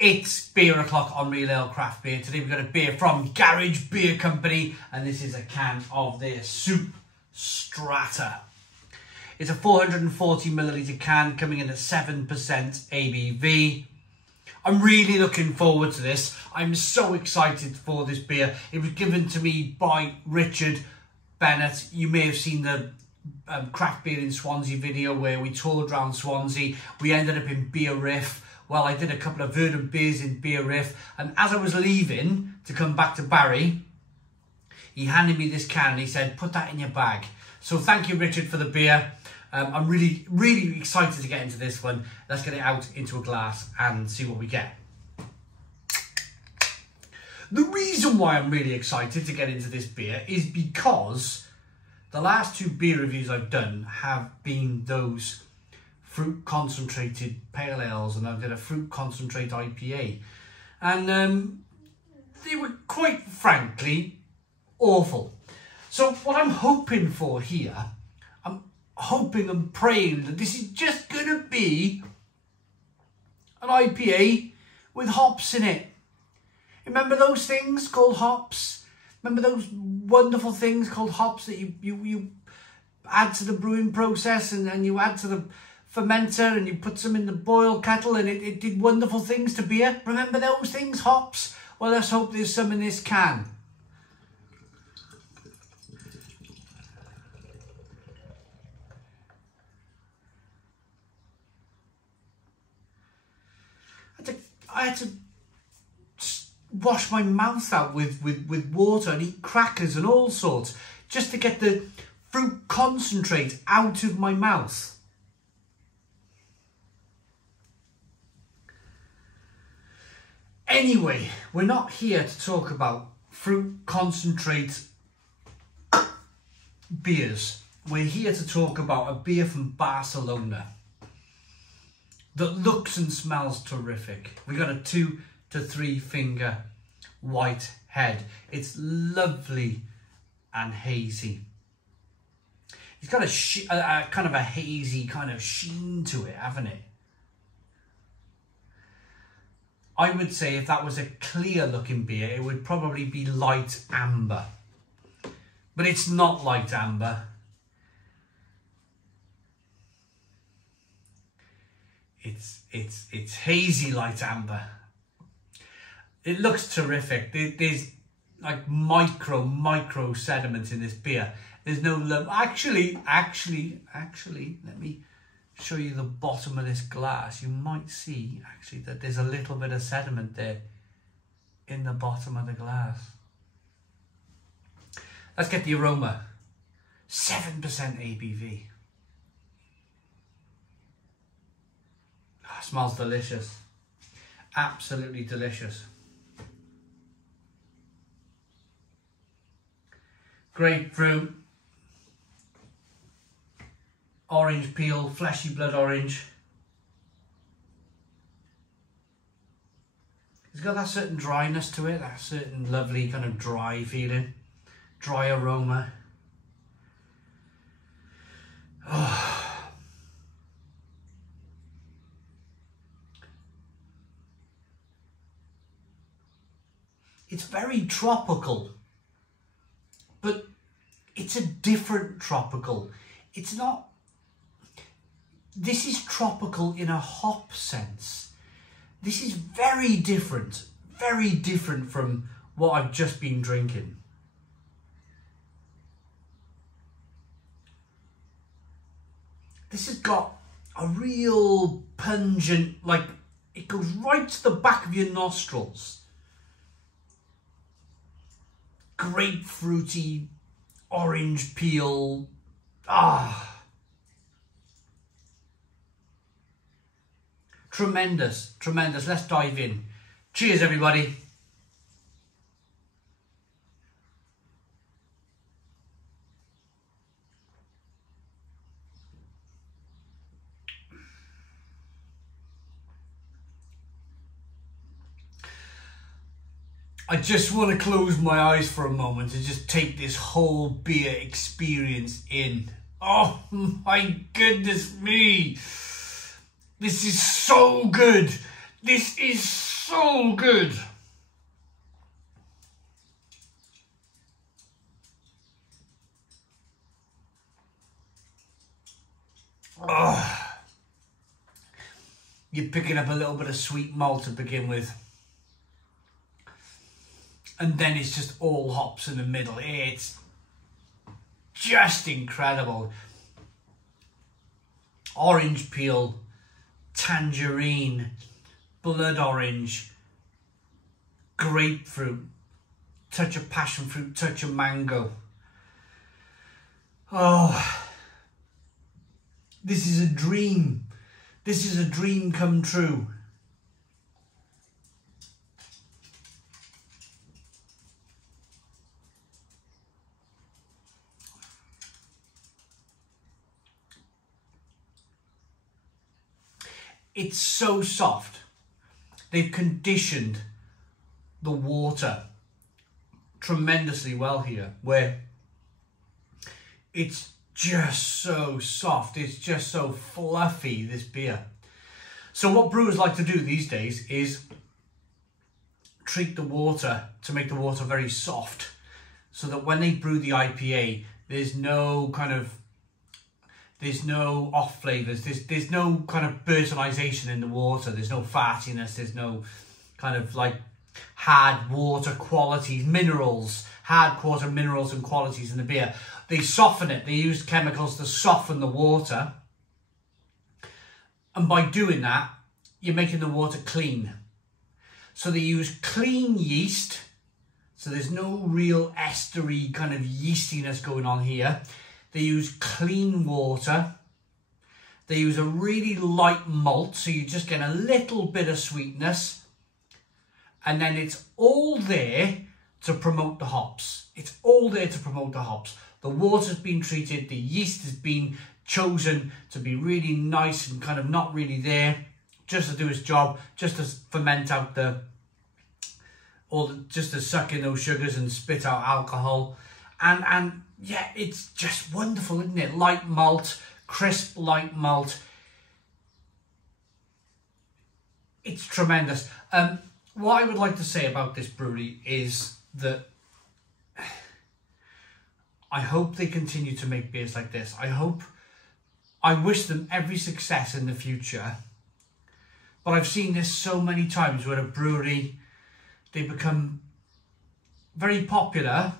It's beer o'clock on Real Ale Craft Beer. Today we've got a beer from Garage Beer Company, and this is a can of their Soup Strata. It's a 440ml can coming in at 7% ABV. I'm really looking forward to this. I'm so excited for this beer. It was given to me by Richard Bennett. You may have seen the Craft Beer in Swansea video where we toured around Swansea. We ended up in Beer Riff. Well, I did a couple of verdant beers in Beer Riff, and as I was leaving to come back to Barry, he handed me this can and he said, put that in your bag. So thank you, Richard, for the beer. I'm really excited to get into this one. Let's get it out into a glass and see what we get. The reason why I'm really excited to get into this beer is because the last two beer reviews I've done have been those fruit concentrated pale ales, and I did a fruit concentrate IPA, and they were quite frankly awful. So what I'm hoping for here, I'm hoping and praying that this is just gonna be an IPA with hops in it. Remember those things called hops? Remember those wonderful things called hops that you add to the brewing process, and you add to the fermenter and you put some in the boil kettle and it did wonderful things to beer? Remember those things, hops? Well, let's hope there's some in this can. I had to wash my mouth out with water and eat crackers and all sorts just to get the fruit concentrate out of my mouth. Anyway, we're not here to talk about fruit concentrate beers. We're here to talk about a beer from Barcelona that looks and smells terrific. We got a 2 to 3 finger white head. It's lovely and hazy. It's got a kind of a hazy kind of sheen to it, haven't it? I would say if that was a clear looking beer, it would probably be light amber. But it's not light amber. It's hazy light amber. It looks terrific. There's like micro sediment in this beer. There's no love. Actually, let me show you the bottom of this glass. You might see actually that there's a little bit of sediment there in the bottom of the glass. Let's get the aroma. 7% ABV. Oh, smells delicious. Absolutely delicious. Grapefruit, orange peel, fleshy blood orange. It's got that certain dryness to it, that certain lovely kind of dry feeling, dry aroma. Oh. It's very tropical, but it's a different tropical. It's not, this is tropical in a hop sense. This is very different from what I've just been drinking. This has got a real pungent, like it goes right to the back of your nostrils. Grapefruity, orange peel. Ah. Tremendous. Let's dive in. Cheers, everybody. I just want to close my eyes for a moment and just take this whole beer experience in. Oh my goodness me. This is so good. This is so so good. Oh. You're picking up a little bit of sweet malt to begin with. And then it's just all hops in the middle. It's just incredible. Orange peel, tangerine, blood orange, grapefruit, touch of passion fruit, touch of mango. Oh, this is a dream. This is a dream come true. It's so soft. They've conditioned the water tremendously well here, where it's just so soft. It's just so fluffy, this beer. So what brewers like to do these days is treat the water to make the water very soft, so that when they brew the IPA, there's no off flavors. There's no kind of burtonization in the water. There's no fattiness. There's no kind of like hard water qualities, hard water minerals and qualities in the beer. They soften it. They use chemicals to soften the water. And by doing that, you're making the water clean. So they use clean yeast. So there's no real estery kind of yeastiness going on here. They use clean water. They use a really light malt, so you just get a little bit of sweetness. And then it's all there to promote the hops. It's all there to promote the hops. The water's been treated, the yeast has been chosen to be really nice and kind of not really there, just to do its job, just to ferment out just to suck in those sugars and spit out alcohol. And yeah, it's just wonderful, isn't it? Light malt, crisp light malt. It's tremendous. What I would like to say about this brewery is that I hope they continue to make beers like this. I wish them every success in the future. But I've seen this so many times where a brewery, they become very popular.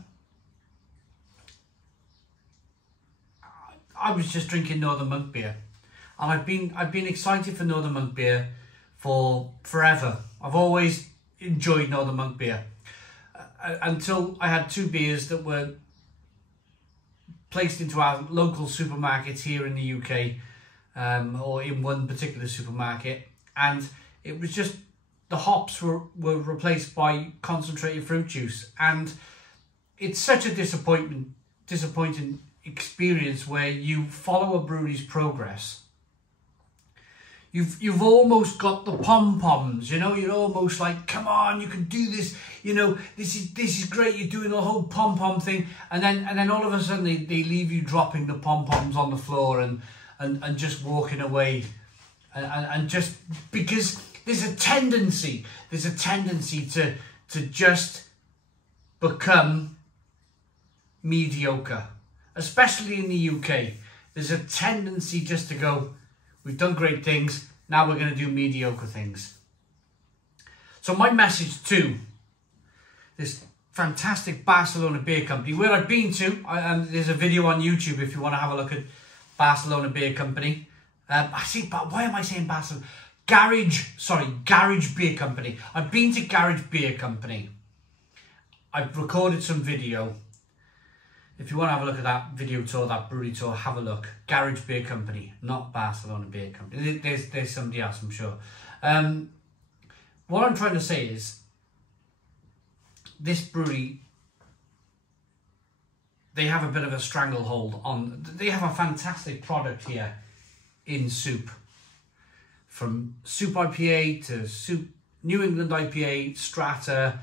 I was just drinking Northern Monk beer, and I've been excited for Northern Monk beer for forever. I've always enjoyed Northern Monk beer until I had two beers that were placed into our local supermarkets here in the UK, or in one particular supermarket, and it was just the hops were replaced by concentrated fruit juice, and it's such a disappointing experience where you follow a brewery's progress. You've almost got the pom-poms, you know, you're almost like, come on, you can do this, you know, this is great, you're doing the whole pom-pom thing, and then all of a sudden they leave you dropping the pom-poms on the floor and just walking away, and just because there's a tendency to just become mediocre, especially in the UK. There's a tendency just to go, we've done great things, now we're going to do mediocre things. So my message to this fantastic Barcelona beer company, where I've been to, there's a video on YouTube if you want to have a look at Barcelona Beer Company. Why am I saying Barcelona? Garage Beer Company. I've been to Garage Beer Company. I've recorded some video. If you want to have a look at that video tour, that brewery tour, have a look. Garage Beer Company, not Barcelona Beer Company. There's somebody else, I'm sure. What I'm trying to say is, this brewery, they have a bit of a stranglehold on. They have a fantastic product here in Soup. From Soup IPA to Soup New England IPA, Strata,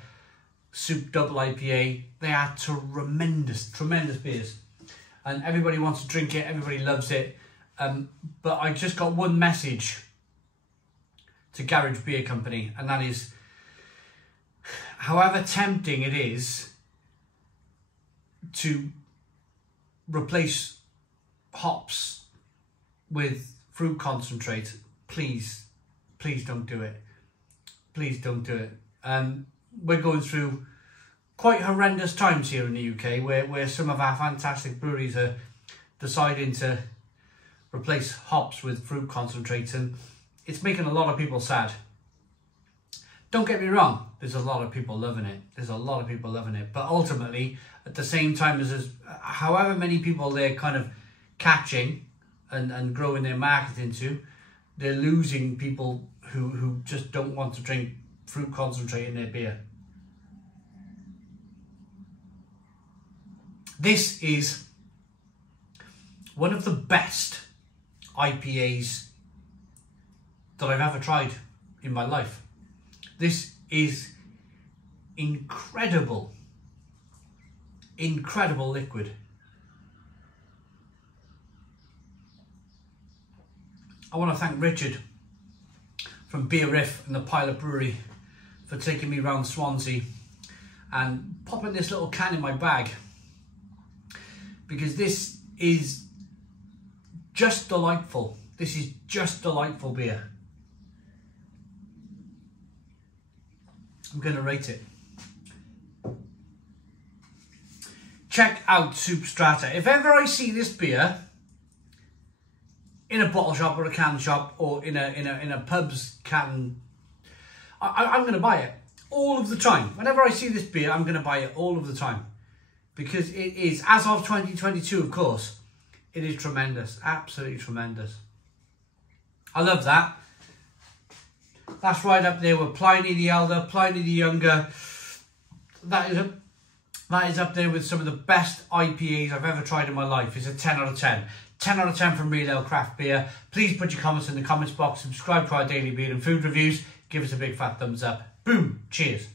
Soup Double IPA, they are tremendous beers, and everybody wants to drink it, everybody loves it, but I just got one message to Garage Beer Company, and that is, however tempting it is to replace hops with fruit concentrate, please don't do it. Please don't do it. We're going through quite horrendous times here in the UK where some of our fantastic breweries are deciding to replace hops with fruit concentrates, and it's making a lot of people sad. Don't get me wrong, there's a lot of people loving it. There's a lot of people loving it. But ultimately, at the same time as there's however many people they're kind of catching and growing their market into, they're losing people who just don't want to drink fruit concentrate in their beer. This is one of the best IPAs that I've ever tried in my life. This is incredible liquid. I want to thank Richard from Beer Riff and the Pilot Brewery for taking me around Swansea and popping this little can in my bag, because this is just delightful. This is just delightful beer. I'm going to rate it. Check out Soup Strata. If ever I see this beer in a bottle shop or a can shop or in a pub's can, I'm going to buy it all of the time. Whenever I see this beer, I'm going to buy it all of the time, because it is, as of 2022, of course, it is tremendous, absolutely tremendous. I love that. That's right up there with Pliny the Elder, Pliny the Younger. That is up there with some of the best IPAs I've ever tried in my life. It's a 10 out of 10. 10 out of 10 from Real Ale Craft Beer. Please put your comments in the comments box. Subscribe to our daily beer and food reviews. Give us a big fat thumbs up. Boom. Cheers.